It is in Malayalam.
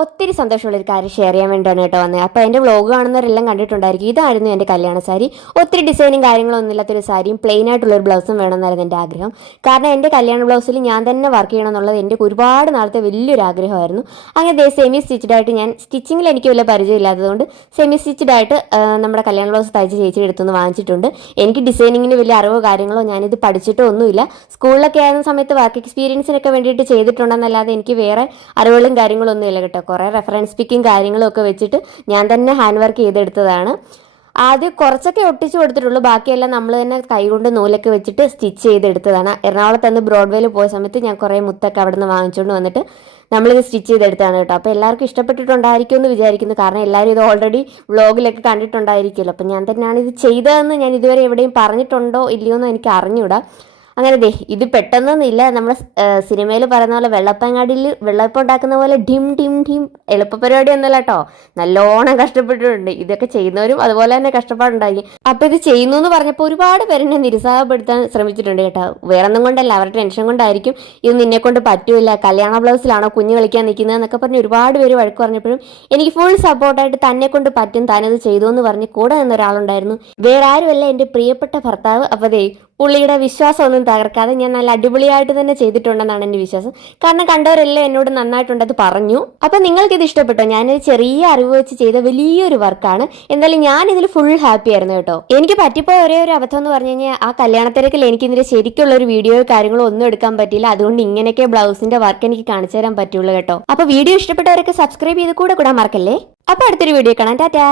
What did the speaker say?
ഒത്തിരി സന്തോഷമുള്ളൊരു കാര്യം ഷെയർ ചെയ്യാൻ വേണ്ടിയാണ് കേട്ടോ വന്നത്. അപ്പോൾ എൻ്റെ വ്ളോഗ് കാണുന്നവരെല്ലാം കണ്ടിട്ടുണ്ടായിരിക്കും. ഇതായിരുന്നു എൻ്റെ കല്യാണ സാരി. ഒത്തിരി ഡിസൈനും കാര്യങ്ങളൊന്നും ഇല്ലാത്തൊരു സാരിയും പ്ലെയിൻ ആയിട്ടുള്ളൊരു ബ്ലൗസും വേണമെന്നായിരുന്നു എൻ്റെ ആഗ്രഹം. കാരണം എൻ്റെ കല്യാണ ബ്ലൗസിൽ ഞാൻ തന്നെ വർക്ക് ചെയ്യണം എന്നുള്ളത് എൻ്റെ ഒരുപാട് നാളത്തെ വലിയൊരു ആഗ്രഹമായിരുന്നു. അങ്ങനെ സെമി സ്റ്റിച്ച്ഡ് ആയിട്ട് ഞാൻ സ്റ്റിച്ചിങ്ങിൽ എനിക്ക് വലിയ പരിചയമില്ലാത്തതുകൊണ്ട് സെമി സ്റ്റിച്ച്ഡ് ആയിട്ട് നമ്മുടെ കല്യാണ ബ്ലൗസ് തയ്ച്ച് ചേച്ചിയുടെ അടുത്തുനിന്ന് വാങ്ങിച്ചിട്ടുണ്ട്. എനിക്ക് ഡിസൈനിങ്ങിന് വലിയ അറിവോ കാര്യങ്ങളോ ഞാനിത് പഠിച്ചിട്ടോ ഒന്നുമില്ല. സ്കൂളിലൊക്കെ ആയിരുന്ന സമയത്ത് വർക്ക് എക്സ്പീരിയൻസിനൊക്കെ വേണ്ടിയിട്ട് ചെയ്തിട്ടുണ്ടെന്നല്ലാതെ എനിക്ക് വേറെ അറിവുകളും കാര്യങ്ങളൊന്നും ഇല്ല കേട്ടോ. കുറേ റെഫറൻസ് പിക്കും കാര്യങ്ങളും ഒക്കെ വെച്ചിട്ട് ഞാൻ തന്നെ ഹാൻഡ് വർക്ക് ചെയ്തെടുത്തതാണ്. ആദ്യം കുറച്ചൊക്കെ ഒട്ടിച്ചു കൊടുത്തിട്ടുള്ളൂ, ബാക്കിയെല്ലാം നമ്മൾ തന്നെ കൈകൊണ്ട് നൂലൊക്കെ വെച്ചിട്ട് സ്റ്റിച്ച് ചെയ്തെടുത്തതാണ്. എറണാകുളത്ത് നിന്ന് ബ്രോഡ്വേയിൽ പോയ സമയത്ത് ഞാൻ കുറേ മുത്തൊക്കെ അവിടെ നിന്ന് വാങ്ങിച്ചുകൊണ്ട് വന്നിട്ട് നമ്മളിത് സ്റ്റിച്ച് ചെയ്തെടുത്താണ് കേട്ടോ. അപ്പോൾ എല്ലാവർക്കും ഇഷ്ടപ്പെട്ടിട്ടുണ്ടായിരിക്കും എന്ന് വിചാരിക്കുന്നു. കാരണം എല്ലാവരും ഇത് ഓൾറെഡി വ്ളോഗിലൊക്കെ കണ്ടിട്ടുണ്ടായിരിക്കുമല്ലോ. അപ്പം ഞാൻ തന്നെയാണ് ഇത് ചെയ്തതെന്ന് ഞാൻ ഇതുവരെ എവിടെയും പറഞ്ഞിട്ടുണ്ടോ ഇല്ലയോ എന്ന് എനിക്ക് അറിഞ്ഞൂടാ. അങ്ങനെ ഇത് പെട്ടെന്നൊന്നുമില്ല. നമ്മൾ സിനിമയിൽ പറയുന്ന പോലെ വെള്ളപ്പങ്ങാടിയിൽ വെള്ളപ്പം ഉണ്ടാക്കുന്ന പോലെ ഡിം ഡിം ഡിം എളുപ്പ പരിപാടി ഒന്നുമല്ല കേട്ടോ. നല്ലോണം കഷ്ടപ്പെട്ടിട്ടുണ്ട്. ഇതൊക്കെ ചെയ്യുന്നവരും അതുപോലെ തന്നെ കഷ്ടപ്പാടുണ്ടായി. അപ്പോൾ ഇത് ചെയ്യുന്നു എന്ന് പറഞ്ഞപ്പോൾ ഒരുപാട് പേരെന്നെ നിരുത്സാഹപ്പെടുത്താൻ ശ്രമിച്ചിട്ടുണ്ട് കേട്ടോ. വേറെ ഒന്നും കൊണ്ടല്ല, അവരുടെ ടെൻഷൻ കൊണ്ടായിരിക്കും. ഇത് നിന്നെ കൊണ്ട് പറ്റൂല, കല്യാണ ബ്ലൗസിലാണോ കുഞ്ഞ് കളിക്കാൻ നിൽക്കുന്നത് എന്നൊക്കെ പറഞ്ഞ് ഒരുപാട് പേര് വഴക്ക് പറഞ്ഞപ്പോഴും എനിക്ക് ഫുൾ സപ്പോർട്ടായിട്ട് തന്നെ കൊണ്ട് പറ്റും, താനത് ചെയ്തു എന്ന് പറഞ്ഞ് കൂടെ നിന്ന ഒരാളുണ്ടായിരുന്നു. വേറെ ആരുമല്ല, എൻ്റെ പ്രിയപ്പെട്ട ഭർത്താവ്. അപ്പോൾ പുള്ളിയുടെ വിശ്വാസമൊന്നും തകർക്കാതെ ഞാൻ നല്ല അടിപൊളിയായിട്ട് തന്നെ ചെയ്തിട്ടുണ്ടെന്നാണ് എൻ്റെ വിശ്വാസം. കാരണം കണ്ടവരെല്ലാം എന്നോട് നന്നായിട്ടുണ്ടത് പറഞ്ഞു. അപ്പം നിങ്ങൾക്കിത് ഇഷ്ടപ്പെട്ടോ? ഞാനൊരു ചെറിയ അറിവ് വെച്ച് ചെയ്ത വലിയൊരു വർക്കാണ്. എന്തായാലും ഞാൻ ഇതിൽ ഫുൾ ഹാപ്പി ആയിരുന്നു കേട്ടോ. എനിക്ക് പറ്റിപ്പോയ ഒരേ ഒരു അബദ്ധം എന്ന് പറഞ്ഞു കഴിഞ്ഞാൽ ആ കല്യാണത്തിരക്കിൽ എനിക്ക് ഇതിൻ്റെ ശരിക്കുള്ള ഒരു വീഡിയോ കാര്യങ്ങളോ ഒന്നും എടുക്കാൻ പറ്റില്ല. അതുകൊണ്ട് ഇങ്ങനെയൊക്കെ ബ്ലൗസിന്റെ വർക്ക് എനിക്ക് കാണിച്ചു തരാൻ പറ്റുള്ളൂ കേട്ടോ. അപ്പോൾ വീഡിയോ ഇഷ്ടപ്പെട്ടവരൊക്കെ സബ്സ്ക്രൈബ് ചെയ്ത് കൂടെ കൂടാൻ മറക്കല്ലേ. അപ്പോൾ അടുത്തൊരു വീഡിയോ കാണാം. ടാറ്റാ.